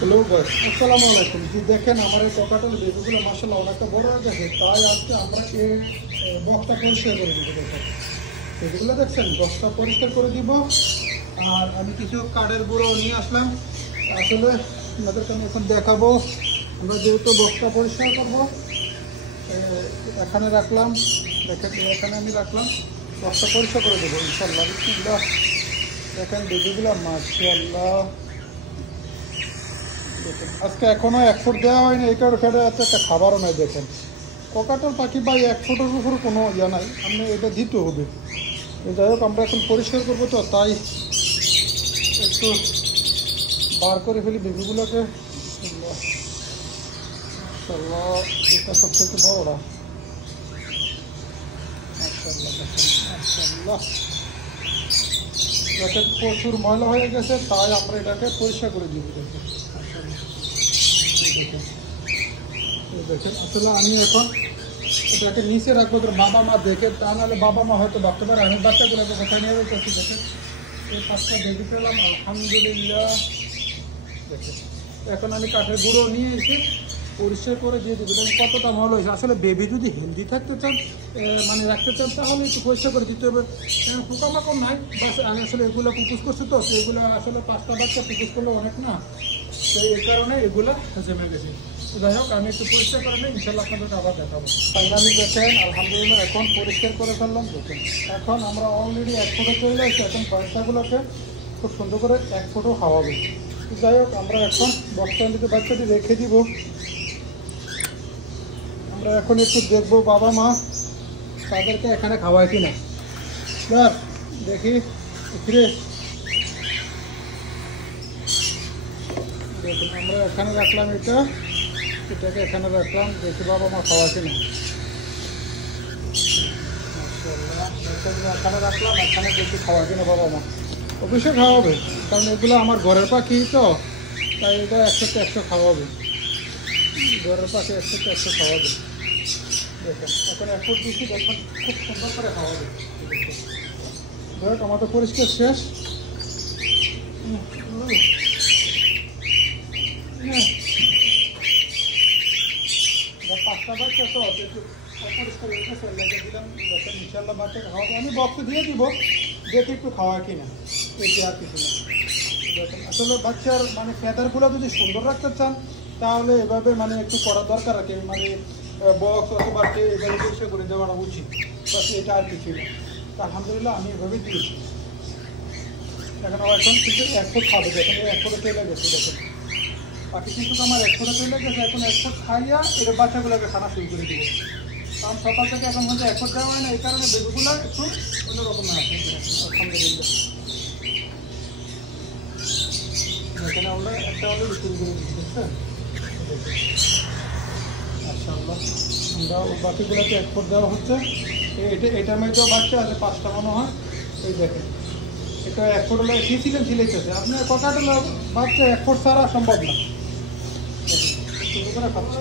Hello boss, আসসালামু আলাইকুম। জি দেখেন আমার এই কোকাটেল বেবিগুলো মাশাআল্লাহ অনেকটা বড় হয়ে গেছে, তাই আজকে আমরা এই বক্সটা পরিষ্কার করে দিব। দেখেন বেবিগুলো দেখছেন, বক্সটা পরিষ্কার করে দিব। আর আমি কিছু কাঠের গুঁড়ো নিয়ে আসলাম, আসলে আপনাদেরকে আমি এখন দেখাবো। আমরা যেহেতু বক্সটা পরিষ্কার করবো, এখানে রাখলাম। দেখেন এখানে আমি রাখলাম, বক্সটা পরিষ্কার করে দেবো ইনশাআল্লাহ। বিসমিল্লাহ। দেখেন বেবিগুলো মাশাআল্লাহ দেখেন আজকে এখনো 1 ফুট দেওয়া হয়নি, এই কারণে ফেটে যাচ্ছে, একটা খাবারও নাই। দেখেন কোকাটেল পাখি ভাই 1 ফুটের উপর কোনো ইয়ে নাই, আপনি এটা দিতে হবে। যাই হোক আমরা এখন পরিষ্কার করবো, তো তাই একটু বার করে ফেলি বেবিগুলোকে। মাশাআল্লাহ এটা সবথেকে বড়টা। মাশাআল্লাহ দেখেন, মাশাআল্লাহ দেখেন প্রচুর ময়লা হয়ে গেছে, তাই আমরা এটাকে পরিষ্কার করে দিব। দেখেন দেখেন আসলে আমি এখন এটাকে নিচে রাখবো, তোর বাবা মা দেখে, তা নাহলে বাবা মা হয়তো ভাবতে পারে আমি বাচ্চাগুলোকে কোথায় নিয়ে যেতেছি। দেখেন এই পাঁচটা বেবি পেলাম আলহামদুলিল্লাহ। দেখেন এখন আমি কাঠের গুঁড়ো নিয়ে এসে পরিষ্কার করে দিয়ে দেবো। দেখেন কতটা মল হয়েছে। আসলে বেবি যদি হেলদি থাকতে চান, মানে রাখতে চান, তাহলে একটু পরিষ্কার করে দিতে হবে। পোকামাকড় নাই, বাস আমি আসলে এগুলো পুকুস করছি, তো এগুলো আসলে 5টা বাচ্চা পুকুস করলে অনেক না, তো এই কারণে এগুলো জমে গেছে। যাই হোক আমি একটু পরিষ্কার করে নিই, ইনশাল্লাহ আপনাদেরকে আবার দেখাবো। ফাইনালি দেখেন আলহামদুলিল্লাহ এখন পরিষ্কার করে ফেললাম। দেখেন এখন আমরা অলরেডি 1 ফুটে চলে আসছি। এখন বাচ্চাগুলোকে খুব সুন্দর করে 1 ফুটও খাওয়াবে। যাই হোক আমরা এখন বস্তার দিকে বাচ্চাটি রেখে দিব। আমরা এখন একটু দেখবো বাবা মা তাদেরকে এখানে খাওয়ায় কিনা। স্যার দেখি ফিরে দেখুন আমরা এখানে রাখলাম, এটাকে এখানে রাখলাম, দেখি বাবা মা খাওয়া কিনা। এখানে রাখলাম, এখানে দেখি খাওয়া কিনা বাবা মা। অবশ্যই খাওয়াবে, কারণ এগুলো আমার ঘরের পাখি, তো তাই এটা 100-100 খাওয়াবে। ঘরের পাখি 100-100 খাওয়াবে। দেখেন এখন 1 ফুট দিচ্ছি, দেখবেন খুব সুন্দর করে খাওয়াবে। দেখ আমার তো পরিষ্কার শেষ। পাঁচটা বাচ্চা তো একটু পরিষ্কার হয়ে গেছে, লেগে দিলাম। দেখেন ইনশাল্লাহ বাচ্চাকে খাওয়াবো, আমি বক্সে দিয়ে দিব, দেখে একটু খাওয়া কিনা, এটি আর কিছু না। দেখেন আসলে বাচ্চার মানে ফেদারগুলো যদি সুন্দর রাখতে চান, তাহলে এভাবে মানে একটু করার দরকার আছে, মানে বক্স অথবা এভাবে পরিষ্কার করে দেওয়াটা উচিত, বাস এটা আর কিছু না। আলহামদুলিল্লাহ আমি এভাবে দিয়েছি। এখন এখন কিন্তু 1 ফুট খাবে। দেখেন 1 ফুটে চলে গেছে। দেখেন পাখি কিন্তু আমার 1 ফুটে চলে গেছে। এখন 1 ফুট খাইয়া এবার বাচ্চাগুলোকে খানা শুরু করে দিব, কারণ সকাল থেকে এখন মধ্যে 1 ফুট দেওয়া হয় না, এই কারণে বেবিগুলো একটু অন্যরকম আছে। আলহামদুলিল্লাহ এখানে আমরা একটা হলে শুরু করে দিচ্ছি, বুঝছেন। মাশাআল্লাহ আমরা বাকিগুলোকে 1 ফুট দেওয়া হচ্ছে। এটার মধ্যেও বাচ্চা আছে 5টা মনে হয়। এই দেখেন এটা 1 ফুট হলে দিয়েছিলেন, ছিলাইতেছে। আপনার কোকাটেল বাচ্চা 1 ফুট ছাড়া সম্ভব না। সুন্দর করে খাচ্ছে।